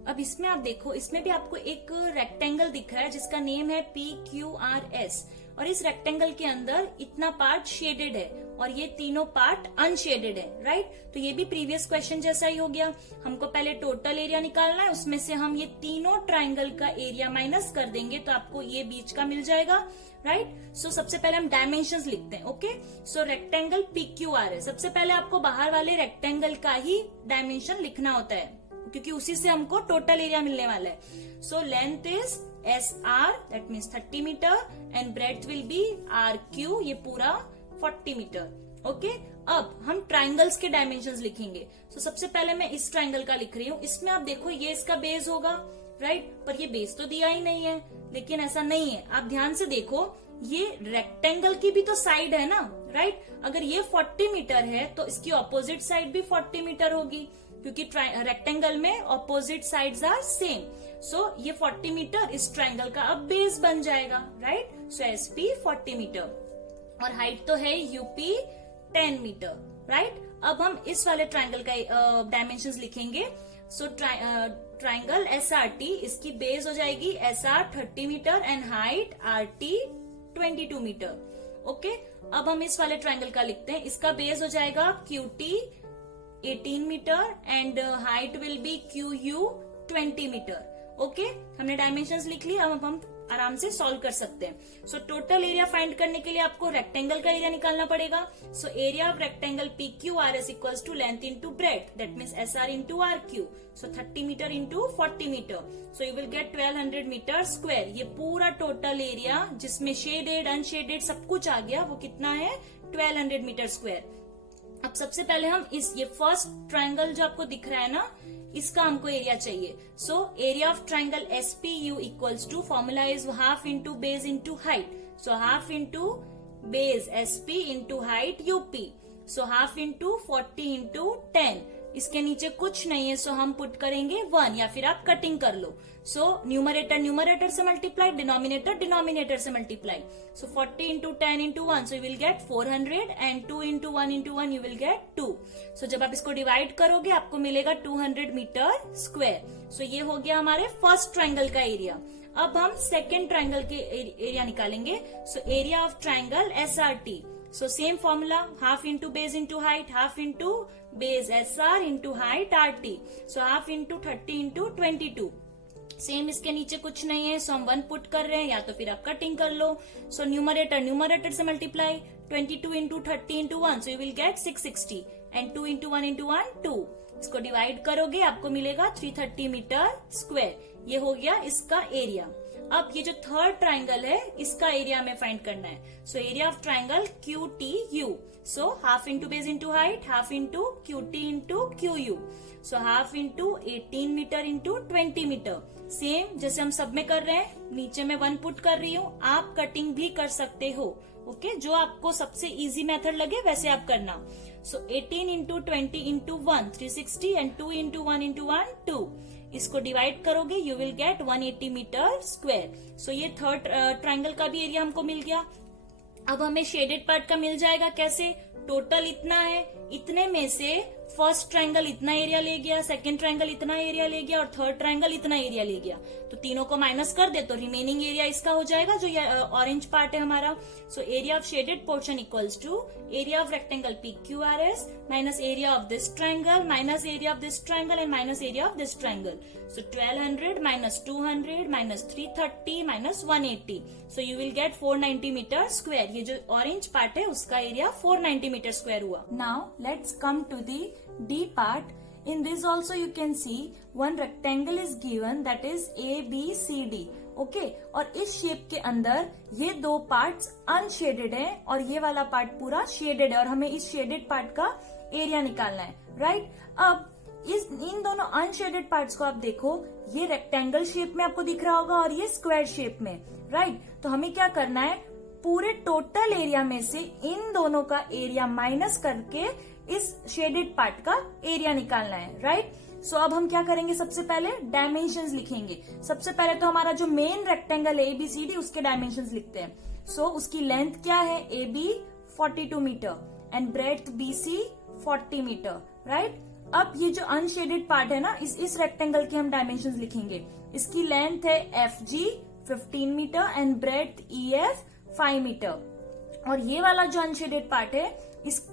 अब इसमें आप देखो, इसमें भी आपको एक रेक्टेंगल दिख रहा है जिसका नेम है PQRS, और इस रेक्टेंगल के अंदर इतना पार्ट शेडेड है और ये तीनों पार्ट अनशेडेड है, राइट। तो ये भी प्रीवियस क्वेश्चन जैसा ही हो गया। हमको पहले टोटल एरिया निकालना है, उसमें से हम ये तीनों ट्राइंगल का एरिया माइनस कर देंगे तो आपको ये बीच का मिल जाएगा, राइट। सो सबसे पहले हम डायमेंशंस लिखते हैं। ओके, सो रेक्टेंगल PQRS, सबसे पहले आपको बाहर वाले रेक्टेंगल का ही डायमेंशन लिखना होता है क्योंकि उसी से हमको टोटल एरिया मिलने वाला है। So length is SR, that means 30 metre, and breadth will be RQ, ये पूरा 40 मीटर। ओके, अब हम ट्राइंगल्स के डायमेंशंस लिखेंगे। सो सबसे पहले मैं इस ट्राइंगल का लिख रही हूँ। इसमें आप देखो ये इसका बेस होगा, राइट, पर ये बेस तो दिया ही नहीं है। लेकिन ऐसा नहीं है, आप ध्यान से देखो, ये रेक्टेंगल की भी तो साइड है ना, राइट। अगर ये 40 मीटर है तो इसकी ऑपोजिट साइड भी 40 मीटर होगी क्योंकि रेक्टेंगल में ऑपोजिट साइड्स आर सेम। सो ये 40 मीटर इस ट्राइंगल का अब बेस बन जाएगा, राइट। सो SP 40 मीटर और हाइट तो है UP 10 मीटर, राइट। अब हम इस वाले ट्राइंगल का डायमेंशंस लिखेंगे। सो ट्राइंगल SRT, इसकी बेस हो जाएगी SR 30 metre and height RT 22 metre. Okay, अब हम इस वाले ट्राइंगल का लिखते हैं। इसका बेस हो जाएगा QT 18 metre and height will be QU 20 metre. Okay, हमने डायमेंशंस लिख लिया। अब हम आराम से सॉल्व कर सकते हैं। सो टोटल एरिया फाइंड करने के लिए आपको रेक्टेंगल का एरिया निकालना पड़ेगा। So area of rectangle PQRS equals to length into breadth, that means SR into RQ। So 30 metre into 40 metre, so you will get 1200 metre square. ये पूरा टोटल एरिया जिसमें शेडेड अनशेडेड सब कुछ आ गया, वो कितना है 1200 मीटर स्क्वायर। अब सबसे पहले हम ये फर्स्ट ट्रायंगल जो आपको दिख रहा है ना, इसका हमको एरिया चाहिए। So area of triangle SPU equals to, formula is half into base into height. So half into base SP into height UP। So half into 40 into 10। इसके नीचे कुछ नहीं है, सो हम पुट करेंगे 1, या फिर आप कटिंग कर लो। सो न्यूमरेटर न्यूमरेटर से मल्टीप्लाई, डिनोमिनेटर डिनोमिनेटर से multiply. So 40 into 10 into 1, so you will gate 400, and 2 into 1 into 1 you will get 2। सो जब आप इसको डिवाइड करोगे आपको मिलेगा 200 मीटर स्क्वायर। सो ये हो गया हमारे फर्स्ट ट्रायंगल का एरिया। अब हम सेकेंड ट्रायंगल के एरिया निकालेंगे। So area of triangle SRT। So same formula, half into base into height, half into base SR into height RT. So half into 30 into 22. Same इसके नीचे कुछ नहीं है, सो हम 1 पुट कर रहे हैं, या तो फिर आप कटिंग कर लो। सो न्यूमरेटर न्यूमरेटर से multiply, 22 into 30 into 1, so you will gate 660, and 2 into 1 into 1 2। इसको डिवाइड करोगे आपको मिलेगा 330 मीटर स्क्वायर। ये हो गया इसका एरिया। अब ये जो थर्ड ट्रायंगल है इसका एरिया हमें फाइंड करना है। So area of triangle QTU। So half into base into height, half into QT into QU। So half into 18 metre into 20 metre. Same जैसे हम सब में कर रहे हैं, नीचे में 1 पुट कर रही हूँ, आप कटिंग भी कर सकते हो। ओके, जो आपको सबसे इजी मेथड लगे वैसे आप करना। So 18 into 20 into 1 360, and 2 into 1 into 1 2। इसको डिवाइड करोगे you will get 180 metre square. So ये थर्ड ट्रायंगल का भी एरिया हमको मिल गया। अब हमें शेडेड पार्ट का मिल जाएगा कैसे? टोटल इतना है, इतने में से फर्स्ट ट्रायंगल इतना एरिया ले गया, सेकंड ट्रायंगल इतना एरिया ले गया, और थर्ड ट्रायंगल इतना एरिया ले गया। तो तीनों को माइनस कर दे तो रिमेनिंग एरिया इसका हो जाएगा, जो ये ऑरेंज पार्ट है हमारा। So area of shaded portion equals to area of rectangle PQRS minus area of this triangle minus area of this triangle and minus area of this triangle. So 1200 minus 200 minus 330 minus 180। So you will get 490 metre square. ये जो orange part है उसका area 490 metre square हुआ। Now let's come to the D part. In this also you can see one rectangle is given, that is ABCD. Okay, और इस shape के अंदर ये दो पार्ट्स अनशेडेड है और ये वाला पार्ट पूरा शेडेड है, और हमें इस शेडेड पार्ट का एरिया निकालना है, राइट? अब इन दोनों अनशेडेड पार्ट्स को आप देखो, ये रेक्टेंगल शेप में आपको दिख रहा होगा और ये स्क्वायर शेप में, राइट? तो हमें क्या करना है, पूरे टोटल एरिया में से इन दोनों का एरिया माइनस करके इस शेडेड पार्ट का एरिया निकालना है, राइट? सो अब हम क्या करेंगे, सबसे पहले डायमेंशंस लिखेंगे। सबसे पहले तो हमारा जो मेन रेक्टेंगल है ABCD, उसके डायमेंशंस लिखते हैं। सो उसकी लेंथ क्या है, AB 42 metre and breadth BC 40 metre, right? अब ये जो अनशेडेड पार्ट है ना, इस रेक्टेंगल के हम डायमेंशंस लिखेंगे। इसकी लेंथ है FG 15 metre and breadth EF 5 metre, और ये वाला जो अनशेडेड पार्ट है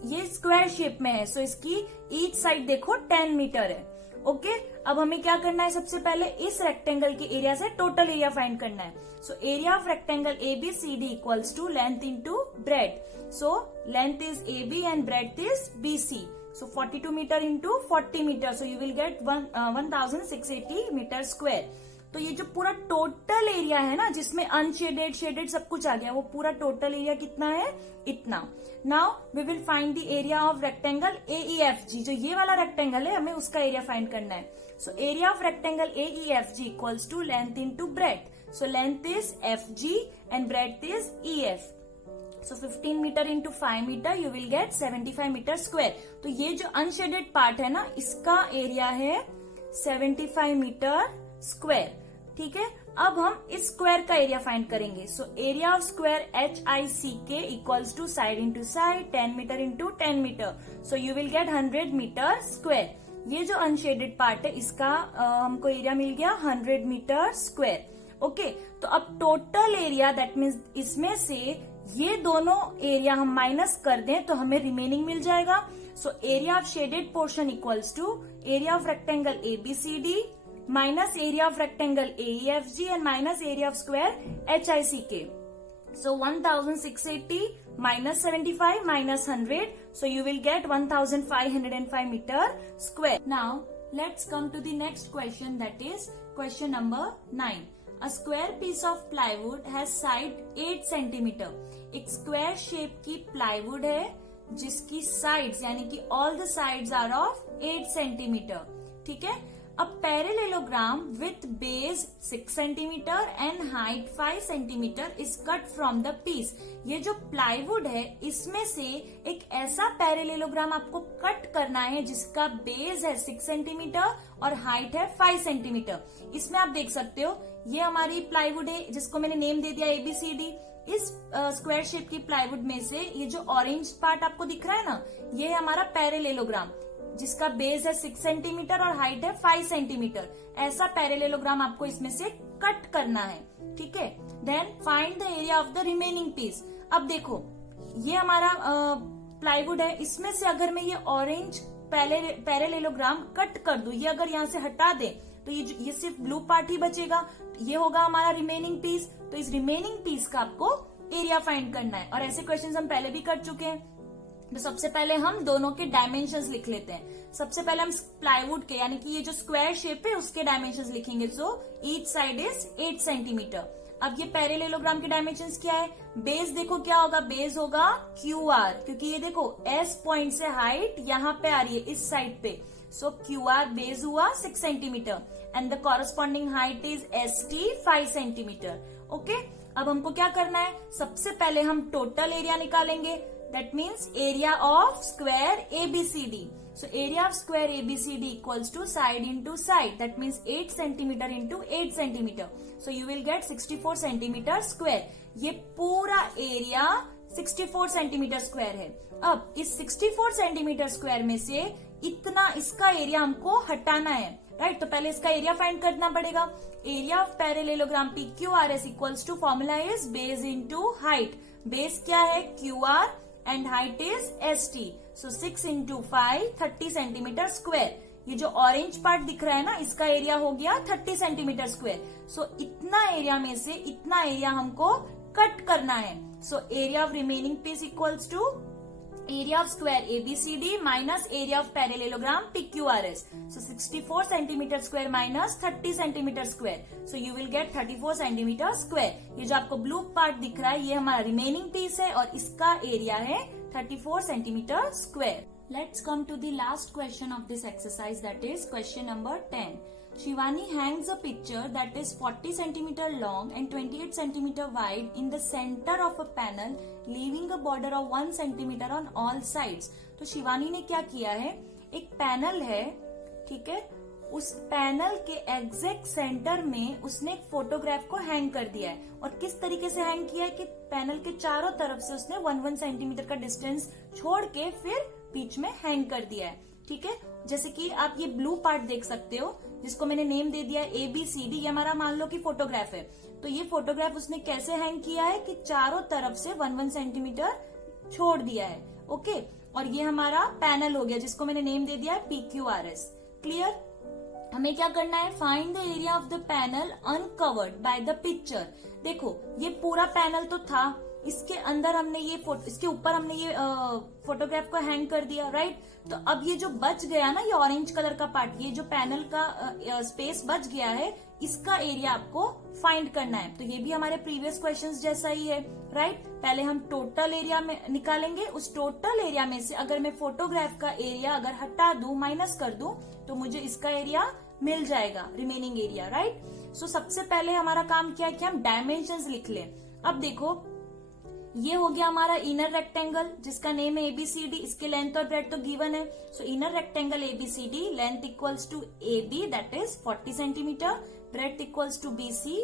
ये स्क्वायर शेप में है, सो इसकी ईच साइड देखो 10 मीटर है। ओके, अब हमें क्या करना है, सबसे पहले इस रेक्टेंगल के एरिया से टोटल एरिया फाइंड करना है। So area of rectangle ABCD equals to length into breadth. So length is AB and breadth is BC। So 42 metre into 40 metre, so you will get 1680 metre square. तो ये जो पूरा total area है ना, जिसमें unshielded shaded सब कुछ आ गया, वो पूरा टोटल एरिया कितना है, इतना। Now we will find the area of rectangle AEFG। जो ये वाला रेक्टेंगल है, हमें उसका एरिया फाइंड करना है। So area of rectangle AEFG equals to length into breadth. So length is FG and breadth is EF। So 15 metre into 5 metre you will get 75 metre square. तो ये जो अनशेडेड पार्ट है ना, इसका area है 75 metre square, ठीक है? अब हम इस स्क्वायर का एरिया फाइंड करेंगे। So area of square HICK equals to side into side 10 metre into 10 metre. So you will get 100 metre square. ये जो अनशेडेड पार्ट है, इसका हमको एरिया मिल गया 100 मीटर स्क्वायर। ओके, तो अब टोटल एरिया, दैट मीन्स इसमें से ये दोनों एरिया हम माइनस कर दें तो हमें रिमेनिंग मिल जाएगा। So area of shaded portion equals to area of rectangle ABCD minus area of rectangle AEFG and minus area of square HICK. So 1680 minus 75 minus 100. So you will get 1505 meter square. Now let's come to the next question, that is question number 9. A square piece of plywood has side 8 centimeter. एक square shape की plywood है जिसकी sides यानी कि all the sides are of 8 centimetre. ठीक है. A parallelogram with base 6 centimetre and height 5 centimetre is cut from the piece. ये जो प्लाईवुड है इसमें से एक ऐसा पैरेलेलोग्राम आपको कट करना है जिसका बेस है 6 सेंटीमीटर और हाइट है 5 सेंटीमीटर. इसमें आप देख सकते हो ये हमारी प्लाईवुड है जिसको मैंने नेम दे दिया ABCD. इस स्क्वायर शेप की प्लाईवुड में से ये जो ऑरेंज पार्ट आपको दिख रहा है ना, ये है हमारा पैरेलेलोग्राम जिसका बेस है 6 सेंटीमीटर और हाइट है 5 सेंटीमीटर. ऐसा पैरेलेलोग्राम आपको इसमें से कट करना है. ठीक है. Then find the area of the remaining piece. अब देखो ये हमारा प्लाईवुड है, इसमें से अगर मैं ये ऑरेंज पैरेलेलोग्राम कट कर दूं, ये अगर यहाँ से हटा दे तो ये सिर्फ ब्लू पार्ट ही बचेगा. ये होगा हमारा रिमेनिंग पीस. तो इस रिमेनिंग पीस का आपको एरिया फाइंड करना है. और ऐसे क्वेश्चंस हम पहले भी कर चुके हैं. तो सबसे पहले हम दोनों के डायमेंशंस लिख लेते हैं. सबसे पहले हम प्लाईवुड के यानी कि ये जो स्क्वायर शेप है उसके डायमेंशंस लिखेंगे. सो ईच साइड इज 8 सेंटीमीटर. अब ये पैरेलेलोग्राम के डायमेंशंस क्या है? बेस देखो क्या होगा, बेस होगा QR, क्योंकि ये देखो S पॉइंट से हाइट यहाँ पे आ रही है इस साइड पे. सो QR बेस हुआ 6 centimetre and the corresponding height is ST 5 centimetre. Okay. अब हमको क्या करना है? सबसे पहले हम टोटल एरिया निकालेंगे. That means area of square ABCD. So area of square ABCD equals to side into side. That means 8 centimeter into 8 centimeter. So you will get 64 centimeter square. ये पूरा एरिया 64 सेंटीमीटर स्क्वायर है. अब इस 64 centimetre square में से इतना इसका area हमको हटाना है. राइट. तो पहले इसका एरिया फाइंड करना पड़ेगा. Area of parallelogram PQRS equals to formula is base into height. Base क्या है? QR and height is ST. So 6 into 5 30 centimetre square. ये जो ऑरेंज पार्ट दिख रहा है ना, इसका एरिया हो गया 30 सेंटीमीटर स्क्वायर. सो इतना एरिया में से इतना एरिया हमको कट करना है. So area of remaining piece equals to area of square ABCD minus area of parallelogram PQRS. So 64 centimetre square minus 30 centimetre square. So you will get 34 centimetre square. ये जो आपको blue part दिख रहा है ये हमारा रिमेनिंग पीस है और इसका एरिया है 34 centimetre square. Let's come to the last question of this exercise, that is question number 10. Shivani hangs a picture that is 40 centimeter long and 28 centimeter wide in the center of a panel, leaving a border of 1 centimeter on all sides. तो शिवानी ने क्या किया है? एक panel है, ठीक है, उस पैनल के एग्जैक्ट सेंटर में उसने एक फोटोग्राफ को हैंग कर दिया है. और किस तरीके से हैंग किया है कि पैनल के चारों तरफ से उसने 1 सेंटीमीटर का डिस्टेंस छोड़ के फिर बीच में हैंग कर दिया है. ठीक है. जैसे कि आप ये ब्लू पार्ट देख सकते हो जिसको मैंने नेम दे दिया ABCD. ये हमारा मान लो कि फोटोग्राफ है. तो ये फोटोग्राफ उसने कैसे हैंग किया है कि चारों तरफ से 1 सेंटीमीटर छोड़ दिया है. ओके. और ये हमारा पैनल हो गया जिसको मैंने नेम दे दिया है PQRS. क्लियर. हमें क्या करना है? Find the area of the panel uncovered by the picture. देखो ये पूरा पैनल तो था, इसके अंदर हमने इसके ऊपर हमने ये फोटोग्राफ को हैंग कर दिया. राइट. तो अब ये जो बच गया ना, ये ऑरेंज कलर का पार्ट, ये जो पैनल का स्पेस बच गया है, इसका एरिया आपको फाइंड करना है. तो ये भी हमारे प्रीवियस क्वेश्चंस जैसा ही है. राइट. पहले हम टोटल एरिया में निकालेंगे. उस टोटल एरिया में से अगर मैं फोटोग्राफ का एरिया अगर हटा दूं, माइनस कर दूं, तो मुझे इसका एरिया मिल जाएगा, रिमेनिंग एरिया. राइट. सो सबसे पहले हमारा काम क्या है कि हम डायमेंशंस लिख लें. अब देखो ये हो गया हमारा इनर रेक्टेंगल जिसका नेम है ABCD. इसके लेंथ और ब्रेड तो गिवन है. So inner rectangle ABCD length equals to AB that is 40 centimetre, breadth equals to BC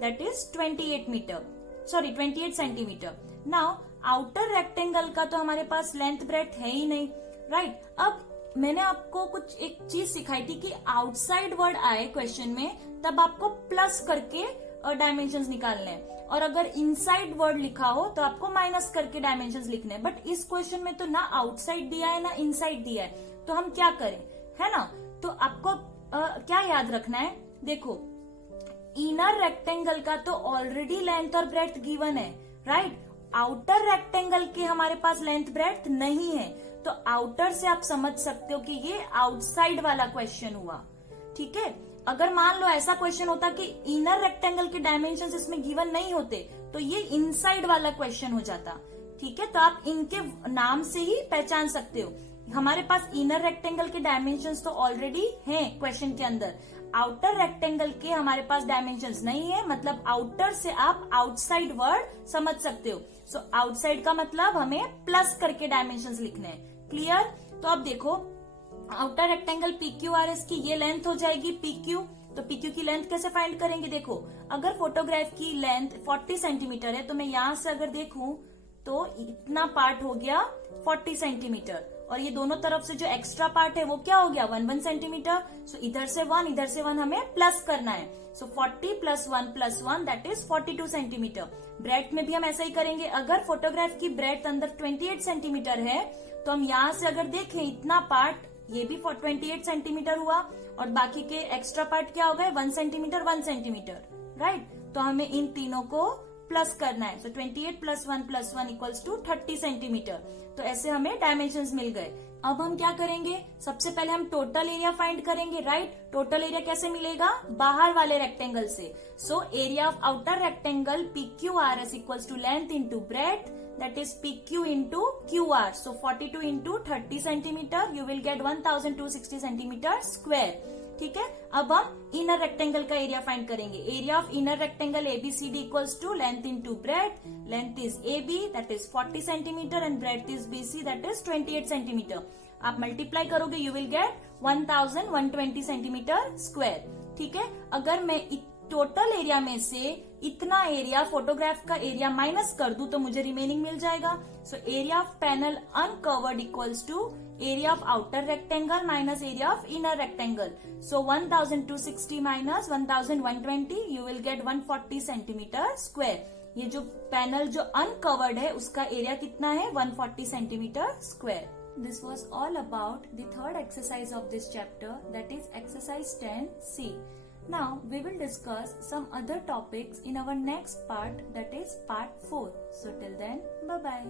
that is 28 centimetre. Now outer rectangle का तो हमारे पास लेंथ ब्रेड है ही नहीं. राइट. अब मैंने आपको कुछ एक चीज सिखाई थी कि आउटसाइड वर्ड आए क्वेश्चन में तब आपको प्लस करके डायमेंशंस निकालने हैं, और अगर इनसाइड वर्ड लिखा हो तो आपको माइनस करके डायमेंशंस लिखने हैं. बट इस क्वेश्चन में तो ना आउटसाइड दिया है ना इनसाइड दिया है, तो हम क्या करें, है ना. तो आपको क्या याद रखना है? देखो इनर रेक्टेंगल का तो ऑलरेडी लेंथ और ब्रेड्थ गिवन है. राइट. आउटर रेक्टेंगल के हमारे पास लेंथ ब्रेड्थ नहीं है, तो आउटर से आप समझ सकते हो कि ये आउटसाइड वाला क्वेश्चन हुआ. ठीक है। अगर मान लो ऐसा क्वेश्चन होता कि इनर रेक्टेंगल के डायमेंशंस इसमें गिवन नहीं होते तो ये इनसाइड वाला क्वेश्चन हो जाता, ठीक है। तो आप इनके नाम से ही पहचान सकते हो। हमारे पास इनर रेक्टेंगल के डायमेंशंस तो ऑलरेडी हैं क्वेश्चन के अंदर, आउटर रेक्टेंगल के हमारे पास डायमेंशंस नहीं है, मतलब आउटर से आप आउटसाइड वर्ड समझ सकते हो। सो आउटसाइड का मतलब हमें प्लस करके डायमेंशंस लिखने हैं। क्लियर? तो अब देखो आउटर रेक्टेंगल PQRS की ये लेंथ हो जाएगी PQ। तो PQ की लेंथ कैसे फाइंड करेंगे? देखो अगर फोटोग्राफ की लेंथ 40 सेंटीमीटर है तो मैं यहां से अगर देखूं तो इतना पार्ट हो गया 40 सेंटीमीटर, और ये दोनों तरफ से जो एक्स्ट्रा पार्ट है वो क्या हो गया 1 सेंटीमीटर। सो इधर से 1 इधर से 1 हमें प्लस करना है। सो 40 + 1 + 1 दैट इज 42 सेंटीमीटर। ब्रेड्थ में भी हम ऐसा ही करेंगे। अगर फोटोग्राफ की ब्रेड्थ अंदर 28 सेंटीमीटर है तो हम यहाँ से अगर देखें इतना पार्ट ये भी 28 सेंटीमीटर हुआ, और बाकी के एक्स्ट्रा पार्ट क्या हो गए 1 सेंटीमीटर 1 सेंटीमीटर, राइट। तो हमें इन तीनों को प्लस करना है। सो 28 + 1 + 1 = 30 सेंटीमीटर। तो ऐसे हमें डायमेंशंस मिल गए। अब हम क्या करेंगे? सबसे पहले हम टोटल एरिया फाइंड करेंगे, राइट। टोटल एरिया कैसे मिलेगा? बाहर वाले रेक्टेंगल से। So area of outer rectangle PQRS = length into breadth, that is PQ into QR. So 42 into 30 centimeter, you will get 1260 centimeter square. ठीक है। अब हम इनर रेक्टेंगल का एरिया फाइंड करेंगे। Area of inner rectangle ABCD = length into breadth. Length is AB that is 40 centimetre and breadth is BC that is 28 centimetre. आप multiply करोगे you will gate 1120 centimetre square. ठीक है। अगर मैं total area में से इतना एरिया फोटोग्राफ का एरिया माइनस कर दूं तो मुझे रिमेनिंग मिल जाएगा। So area of panel uncovered = area of outer rectangle minus area of inner rectangle. So 1260 minus 1120 you will gate 140 centimetre square. ये जो पैनल जो अनकवर्ड है उसका एरिया कितना है 140 centimetre square. This was all about the third exercise of this chapter, that is exercise 10C. Now we will discuss some other topics in our next part, that is part 4. So till then, bye bye.